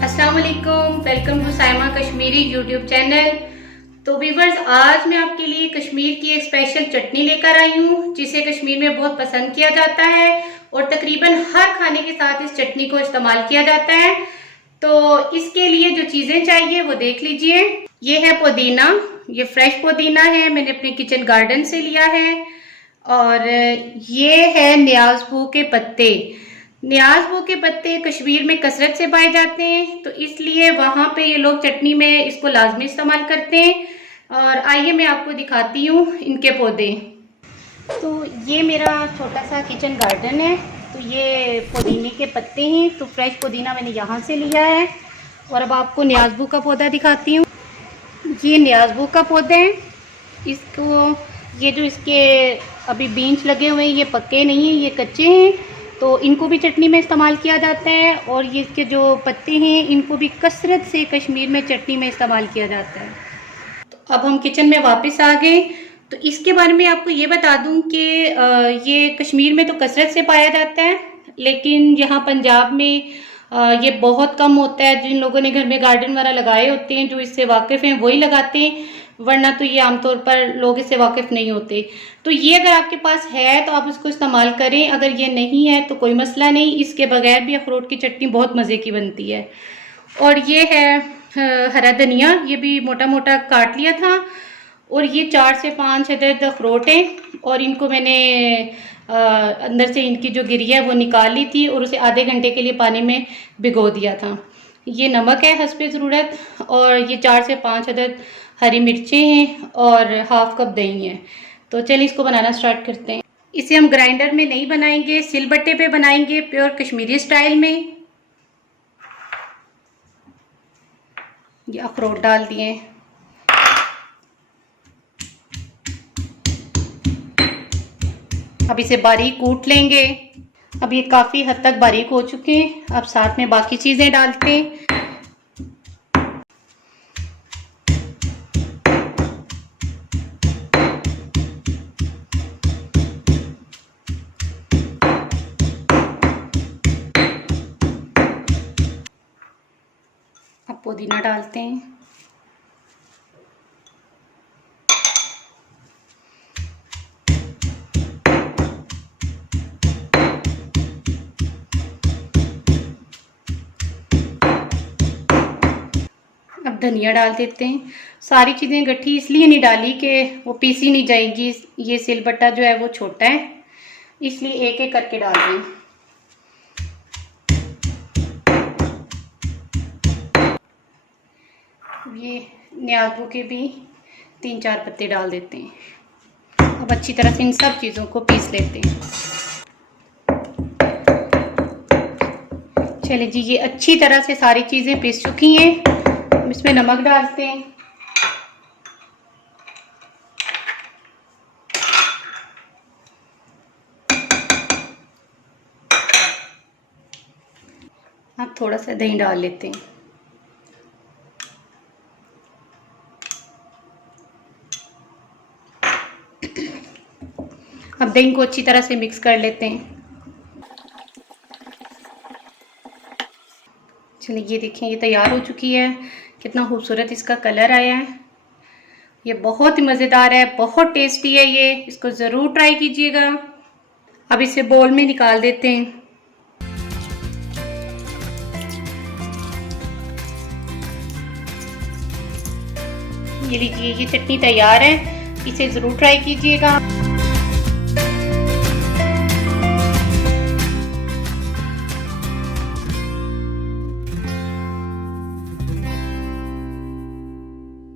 अस्सलाम वालेकुम, welcome to Saima Kashmiri YouTube channel. तो व्यूवर्स, आज मैं आपके लिए कश्मीर की एक स्पेशल चटनी लेकर आई हूँ जिसे कश्मीर में बहुत पसंद किया जाता है और तकरीबन हर खाने के साथ इस चटनी को इस्तेमाल किया जाता है। तो इसके लिए जो चीज़ें चाहिए वो देख लीजिए। ये है पुदीना, ये फ्रेश पुदीना है, मैंने अपने किचन गार्डन से लिया है। और ये है नियाज़बो के पत्ते। नियाज़बो के पत्ते कश्मीर में कसरत से पाए जाते हैं, तो इसलिए वहाँ पे ये लोग चटनी में इसको लाजमी इस्तेमाल करते हैं। और आइए मैं आपको दिखाती हूँ इनके पौधे। तो ये मेरा छोटा सा किचन गार्डन है। तो ये पुदीने के पत्ते हैं, तो फ्रेश पुदीना मैंने यहाँ से लिया है। और अब आपको नियाज़बो का पौधा दिखाती हूँ। ये नियाज़बो का पौधा है। इसको ये जो इसके अभी बीज लगे हुए हैं ये पक्के नहीं हैं, ये कच्चे हैं। तो इनको भी चटनी में इस्तेमाल किया जाता है। और ये इसके जो पत्ते हैं इनको भी कसरत से कश्मीर में चटनी में इस्तेमाल किया जाता है। तो अब हम किचन में वापस आ गए। तो इसके बारे में आपको ये बता दूं कि ये कश्मीर में तो कसरत से पाया जाता है, लेकिन यहाँ पंजाब में ये बहुत कम होता है। जिन लोगों ने घर में गार्डन वगैरह लगाए होते हैं, जो इससे वाकिफ़ हैं, वही लगाते हैं, वरना तो ये आमतौर पर लोग इससे वाकिफ़ नहीं होते। तो ये अगर आपके पास है तो आप इसको इस्तेमाल करें, अगर ये नहीं है तो कोई मसला नहीं। इसके बगैर भी अखरोट की चटनी बहुत मज़े की बनती है। और ये है हरा धनिया, ये भी मोटा मोटा काट लिया था। और ये 4 से 5 अदद अखरोट हैं और इनको मैंने अंदर से इनकी जो गिरी है वो निकाल ली थी और उसे आधे घंटे के लिए पानी में भिगो दिया था। ये नमक है हस्बे ज़रूरत, और ये 4 से 5 अदद हरी मिर्चें हैं और हाफ कप दही है। तो चलिए इसको बनाना स्टार्ट करते हैं। इसे हम ग्राइंडर में नहीं बनाएंगे, सिलबट्टे पे बनाएंगे, प्योर कश्मीरी स्टाइल में। ये अखरोट डाल दिए। अब इसे बारीक कूट लेंगे। अब ये काफ़ी हद तक बारीक हो चुके हैं। अब साथ में बाकी चीज़ें डालते हैं। अब पुदीना डालते हैं। अब धनिया डाल देते हैं। सारी चीज़ें गट्ठी इसलिए नहीं डाली कि वो पीसी नहीं जाएगी। ये सिलबट्टा जो है वो छोटा है, इसलिए एक एक करके डाल दें। ये नियाज़बो के भी 3-4 पत्ते डाल देते हैं। अब अच्छी तरह से इन सब चीज़ों को पीस लेते हैं। चलिए जी, ये अच्छी तरह से सारी चीज़ें पीस चुकी हैं। इसमें नमक डालते हैं। अब थोड़ा सा दही डाल लेते हैं। अब दही को अच्छी तरह से मिक्स कर लेते हैं। चलिए ये देखें, ये तैयार हो चुकी है। कितना खूबसूरत इसका कलर आया है। ये बहुत ही मज़ेदार है, बहुत टेस्टी है ये। इसको ज़रूर ट्राई कीजिएगा। अब इसे बोल में निकाल देते हैं। ये लीजिए, ये चटनी तैयार है। इसे ज़रूर ट्राई कीजिएगा।